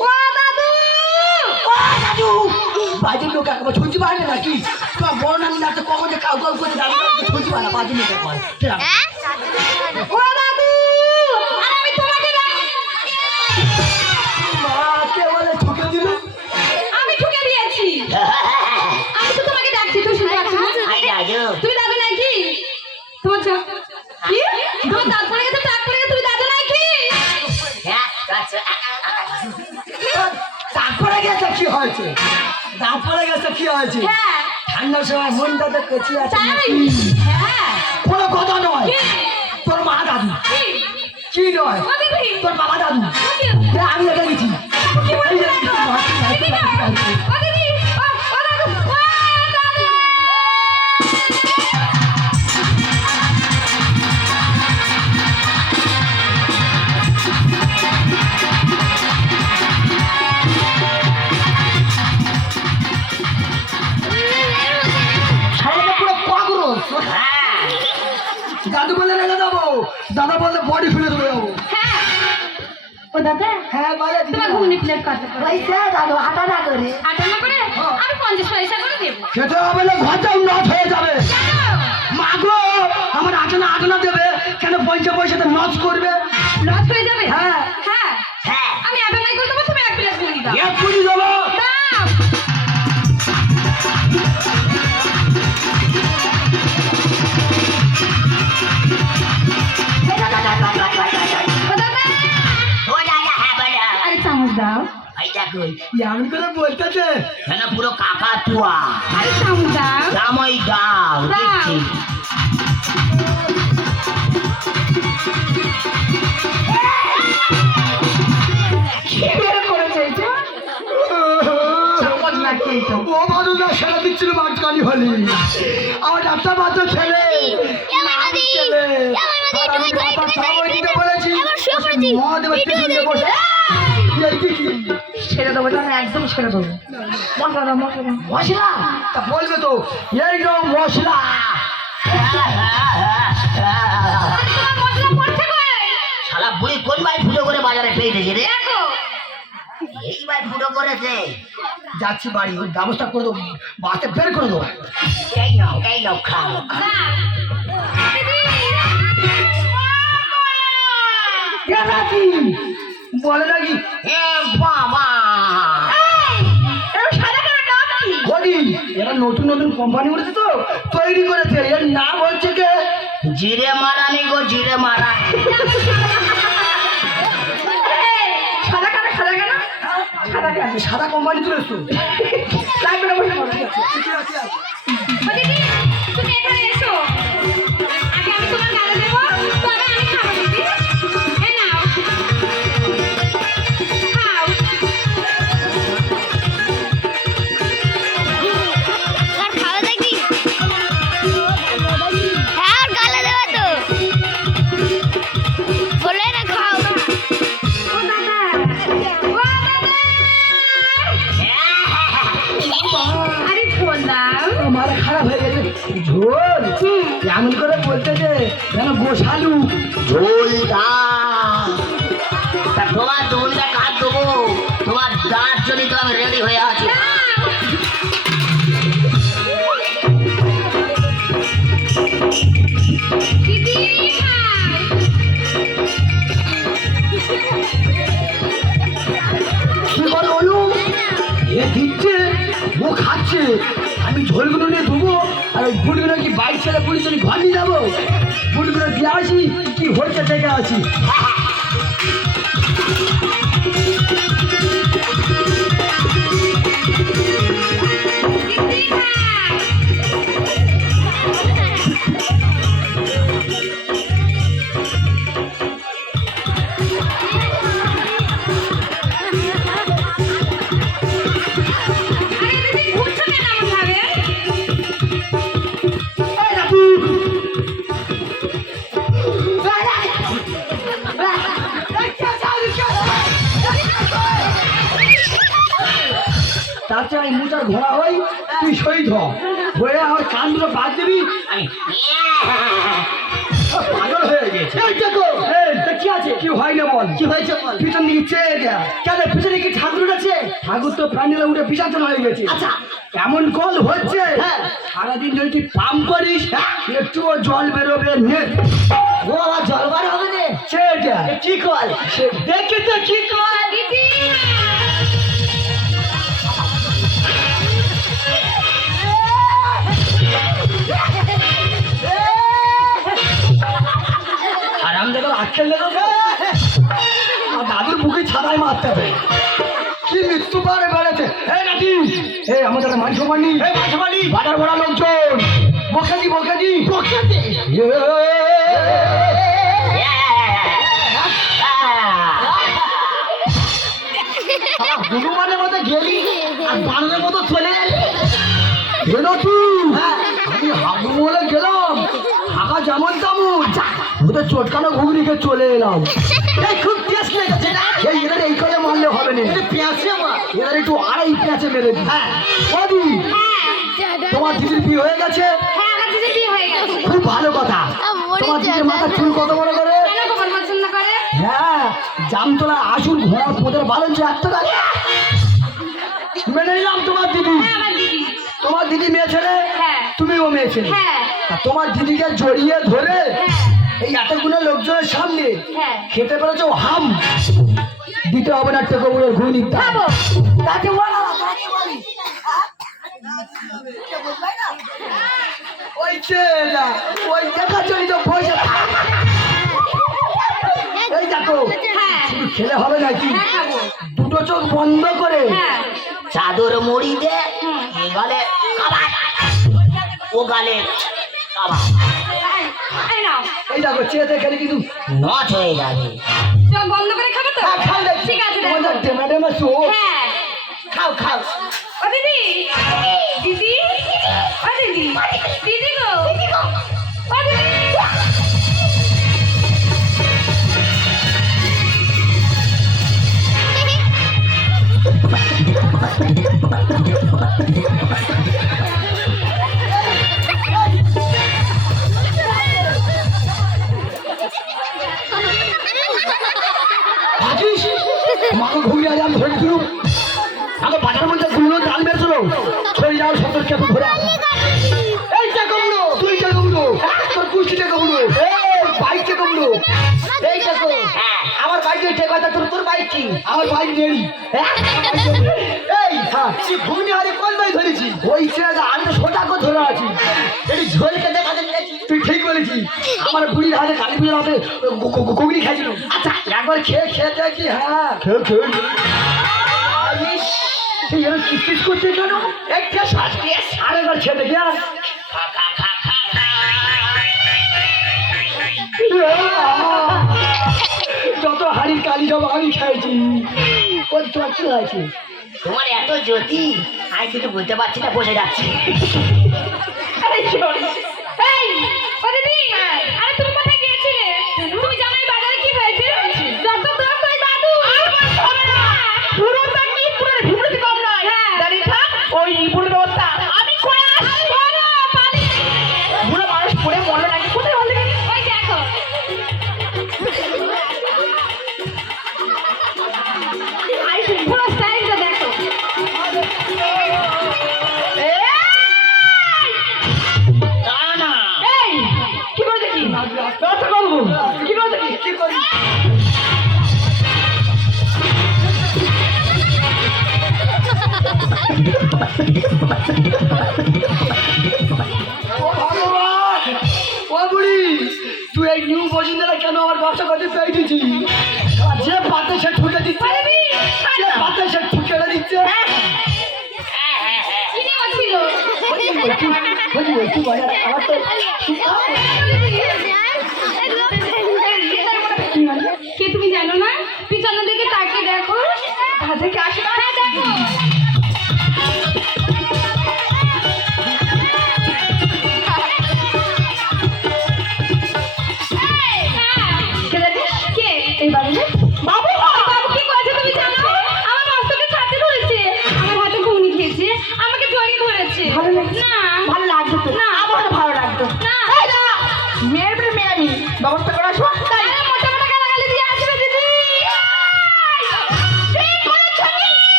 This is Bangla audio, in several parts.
ও দাদু ও দাদু বাজে লোক একবার ছুটি পারে নাকি? তোমার বড় নামি না তো কখন যে কাউ কাউ করে দাদু দাদু ছুটি পারে না লোক একবার ও দাদু আমি তোমাকে মা কে বলে ঠুকে দিল? আমি ঠুকে দিয়েছি। আমি তো তোমাকে ডাকছি তুমি শুনে দাদু তুমি দাদু নাকি? তোমার কি? তোমার দাঁত কি হয়েছে? দাঁত পড়ে গেছে কি হয়েছে? হ্যাঁ। ঠান্ডার সময় মনটা তো কচি আছে। হ্যাঁ। কোনো কথা নয়। তোর মা দাদু। কি? নয়? তোর বাবা দাদু। আমি এটা গেছি। দাদু বলে রেখে যাব দাদা বললে বডি ফেলে দেবো যাব। হ্যাঁ। ও দাদা? হ্যাঁ বলে তোমার ঘুগনি প্লেট কত পয়সা দাদু হাঁটা না করে। আটান্ন করে? আমি পঞ্চাশ পয়সা করে দেবো। খেতে হবে না ঘরটাও নট হয়ে যাবে। মাগো আমার আটনা আটনা দেবে। কেন পয়সা পয়সাতে নচ করবে? হয়ে যাবে? হ্যাঁ। হ্যাঁ। হ্যাঁ। আমি করে দেবো তুমি এক প্লেট দেবো। দাও এই দেখো এমন করে বলতেছে। কেন পুরো কাকা তুয়া। চামচ দাও? ও মানুষ সেরা দিচ্ছিল হলি আমার মাত্র ছেলে। বলেছি। মদ বসে। ছেড়ে দেবো একদম ছেড়ে দেবো। মশলা দাও মশলা মশলা? তা বলবে তো এই রকম মশলা। শালা বুড়ি কোন ভাই ফুটো করে বাজারে পেয়েছে রে? এই ভাই ফুটো করেছে। যাচ্ছি বাড়ি ওই ব্যবস্থা করে দেবো বাসে বের করে দেবো। এই নাও এই নাও খাও। না দিদি। এ নাকি? বলে নাকি? এ বাবা। এর নতুন নতুন কোম্পানি উঠেছে তো তৈরি করেছে। এর নাম হচ্ছে কে? জিরে মারানি গো জিরে মারা সাদা কোম্পানি তুলেছো। এমন বলতে যে যেন গোসালু তোমার দোলটা কাট দেবো? তোমার জন্য তো আমি রেডি হয়ে আছি। কি বল অনু? এ দিচ্ছে ও খাচ্ছে আমি ঝোলগুলো আর ওই ফুটগুলো কি বাইক ছেড়ে পুলিশ ঘর নিয়ে যাব? ফুটগুলো দিয়ে আসি, কি হয়েছে দেখে আসি। আমি মুটার ঘোড়া হই তুই শহীদ হ। হয়ে আমার কানগুলো বাদ দিবি পাগল হয়ে গেছে। এই দেখো কি আছে? কি হয় না বল? কি হয়েছে বল? পিছন দিকে চেয়ে দেয়া কেন পিছনে কি ঠাকুর আছে? ঠাকুর তো প্যান্ডেলে উঠে পিসাচন হয়ে গেছে। আচ্ছা। এমন কল হচ্ছে হ্যাঁ। সারাদিন যদি তুই পাম্প করিস একটুও জল বেরোবে নে। ও আমার জলবার হবে দেয়া এ কি কল? দেখি তো কি কল? দিদি আরাম দেখো আজকের লেগো আর দাদুর বুকে ছাড়াই মারতে হবে। কি মৃত্যু পারে বেড়েছে? এই নাতি! এই আমাদের মান সম্মান মান সম্মান বাজার ভরা লোকজন। বকাজি বকাজি। বকাজি! হনুমানের মতো গেলি আর বানরের মতো চলে গেলি। ওদের চটকানো ঘুগনিকে চলে এলাম। এই খুব টেস্ট লেগেছে না? এই এদের এই করে মারলে হবে না। পেঁয়াজে এদের একটু আড়াই মেরে দিই। হ্যাঁ। বৌদি, তোমার দিদির বিয়ে হয়ে গেছে? হ্যাঁ আমার দিদি বিয়ে হয়ে গেছে। খুব ভালো কথা। তোমার দিদির মাথার চুল কত বড় করে? হ্যাঁ জামতলা আসুন ঘোড়া পোদের বালন এত টাকা মেনে নিলাম তোমার দিদি। হ্যাঁ আমার দিদি। তোমার দিদি মেয়ে ছেলে? হ্যাঁ। তুমিও মেয়ে ছেলে। হ্যাঁ। তোমার দিদিকে জড়িয়ে ধরে হ্যাঁ। এই এতগুলো লোকজনের সামনে হ্যাঁ। খেতে পেরেছ? হাম। দিতে হবে না টেকো বলে। ঘুনি খাব তাকে ওই ওই দেখা চলি তো এই দেখো হ্যাঁ। খেলে হবে নাকি হ্যাঁ দুটো চোখ বন্ধ করে হ্যাঁ। চাদর মুড়ি দে। এ গালে ও গালে কাবাব। এই, নাও। এই দেখো চেয়ে দেখে কিন্তু নট হয়ে যাবে চোখ বন্ধ করে খাবে তো? হ্যাঁ, খাও। ঠিক আছে তোমাদের দেখো। টেমা টেমা চোখ। হ্যাঁ। খাও খাও। ও দিদি। দিদি? ও দিদি। দিদি গো। ও দিদি। ভাজিস আমার ভাই হ্যাঁ? এই হ্যাঁ ঘুমনি হারে কোন বাইক ধরেছি ওই আমি তো সোটা করে ধরে আছি এটি ঝোলকে দেখা তুই ঠিক বলেছিস আমার বুড়ির হাতে কালী পুজোর হাতে ঘুগনি খাইছিল আচ্ছা একবার খেয়ে খেয়ে দেখি হ্যাঁ খেয়ে খেয়ে কেন একটা হ্যাঁ? যত হাড়ির কালি সব আমি খাইছি ওর তোমার কি হয়েছে তোমার এত জ্যোতি আমি কিন্তু বুঝতে পারছি না বসে যাচ্ছি। এই এই ও দিদি! ব্যবসা করতে চাইতেছি যে পাতে সে ঠুকে দিচ্ছে। যে পাতে সে ঠুকে দিচ্ছে। বাজার আমার তো কে তুমি জানো না? পিছনের দিকে তাকিয়ে দেখো। তাদেরকে আসে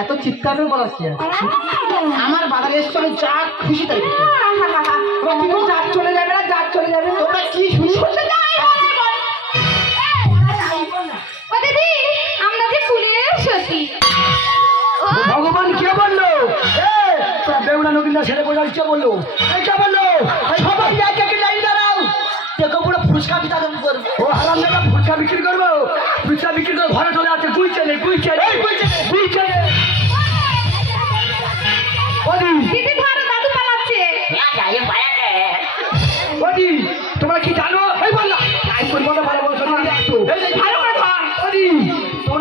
এত চিৎকার করে বলা কি আমার বাজারে এসছো আমি যা খুশি তাই। করছি। তোমরা কি বলছো? জাত চলে যাবে না জাত চলে যাবে? তোমরা কি শুনি ও দিদি আমরা যে ফুলের সতী ভগবান কে বলল? বেউনা নবীন্দা ছেলে বোঝার কে বলল? কে বলল? সবাই এক এক লাইন দাঁড়াও। দেখো পুরো ফুচকা ও হারাম ফুচকা বিক্রি করব? ফুচকা বিক্রি করে ঘরে চলে আছে গুই চেনে গুই চেনে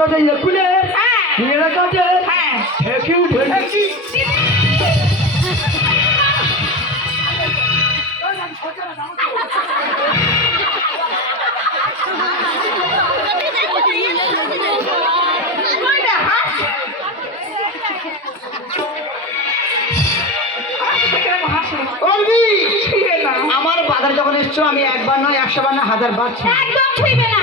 একুলে হ্যাঁ। হ্যাঁ। ঠেকি আমার বাজার যখন এসছো আমি একবার নয় একশো বার না হাজার বার। একদম ছুঁইবে না।